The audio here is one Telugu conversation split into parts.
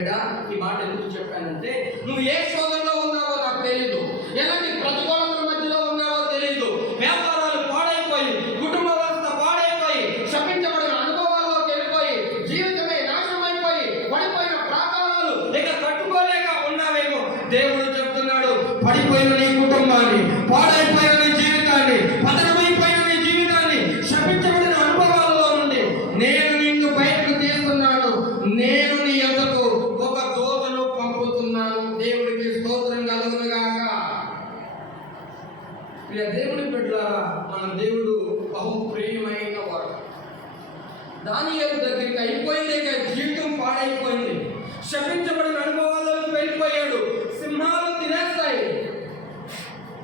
ఈ మాట ఎందుకు చెప్పానంటే, నువ్వు ఏ శోధనలో ఉన్నావో నాకు తెలియదు, ఎలాంటి ప్రతికూలతల మధ్యలో ఉన్నావో తెలియదు, వ్యాపారాలు పాడైపోయి, కుటుంబ వ్యవస్థ పాడైపోయి, శపించబడిన అనుభవాల్లోకి వెళ్ళిపోయి, జీవితమే నాశనమైపోయి, పడిపోయిన ప్రాకారాలు ఇక తట్టుకోలేక ఉన్నావేమో. దేవుడు చెప్తున్నాడు, పడిపోయిన నీ కుటుంబాన్ని, పాడైపోయిన నీ జీవితాన్ని, పతనమైపోయిన నీ జీవితాన్ని, శపించబడిన అనుభవాల్లో నుండి నేను నిన్ను బయటకు తీస్తున్నాను. నేను నీ యొద్దకు ఒక దూతను పంపుతున్నాను. దేవుడికి స్తోత్రం కలుగునుగాక. ఇక దేవుడి బిడ్డలారా, మన దేవుడు బహు ప్రియమైన వాడు. దానియేలు దగ్గరికి అయిపోయింది, ఇక జీవితం పాడైపోయింది, శపించబడిన అనుభవాలకు వెళ్ళిపోయాడు, సింహాలు తినేస్తాయి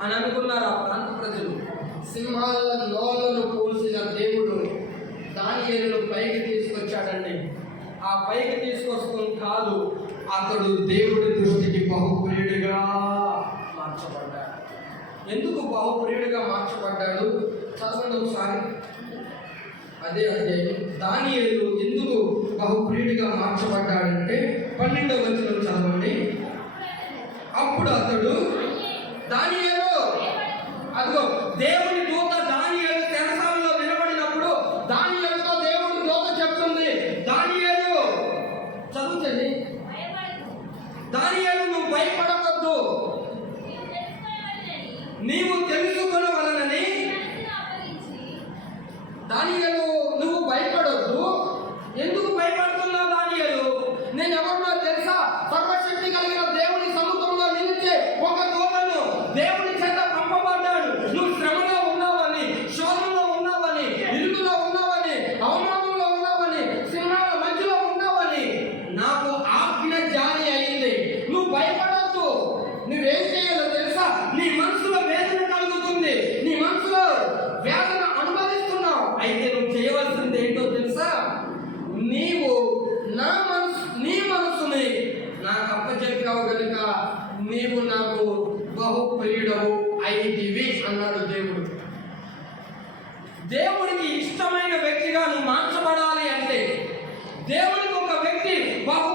అని అనుకున్నారు ఆ ప్రాంత ప్రజలు. సింహాల నోళ్ళను పోసిన దేవుడు దానియేలును పైకి తీసుకొచ్చాడండి. ఆ పైకి తీసుకొస్తుంది కాదు, అతడు దేవుడి దృష్టికి బహుప్రియుడిగా మార్చబడ్డాడు. ఎందుకు బహుప్రియుడిగా మార్చబడ్డాడు? చదవండి ఒకసారి అదే అధ్యాయం. దానియేలు ఎందుకు బహుప్రియుడిగా మార్చబడ్డాడంటే 12వ వచనం చదవండి. అప్పుడు అతడు దానియేలు, అదిగో దేవుని దూత దానియేలు చెరసాలలో నిలబడినప్పుడు దానియేలుతో దేవుడి దూత చెప్తుంది, దానియేలు చదువుతుంది, దానియేలు నువ్వు భయపడవద్దు, నీవు తెలుసుకొనవలనని. దానియేలు నువ్వు భయపడొద్దు. ఎందుకు భయపడుతున్నావు దానియేలు? నేను ఎవరినో తెలుసా? సర్వశక్తి కలిగిన దేవుని సముఖంలో నిలిచే ఒక దూతను దేవుని చేత పంపబడ్డాడు. నువ్వు శ్రమలో ఉన్నావని, శోధనలో ఉన్నావని, ఇరుకులో ఉన్నావని, అవమానంలో ఉన్నావని, సింహాల మధ్యలో ఉన్నావని నాకు ఆజ్ఞ జారీ అయింది. నువ్వు భయపడొద్దు. నువ్వేం చేయాలో తెలుసా? నీ మనసులో వేదన కలుగుతుంది, నీ మనసులో వేదన అనుభవిస్తున్నావు. అయితే నువ్వు చేయవలసింది ఏంటో తెలుసా? నీవు నీ మనసుని నాకు అప్పచెప్పావు కనుక నీవు నాకు బహుప్రియుడవు అయితివి అన్నాడు దేవుడు. దేవుడికి ఇష్టమైన వ్యక్తిగా నువ్వు మార్చబడాలి అంటే, దేవుడికి ఒక వ్యక్తి బహు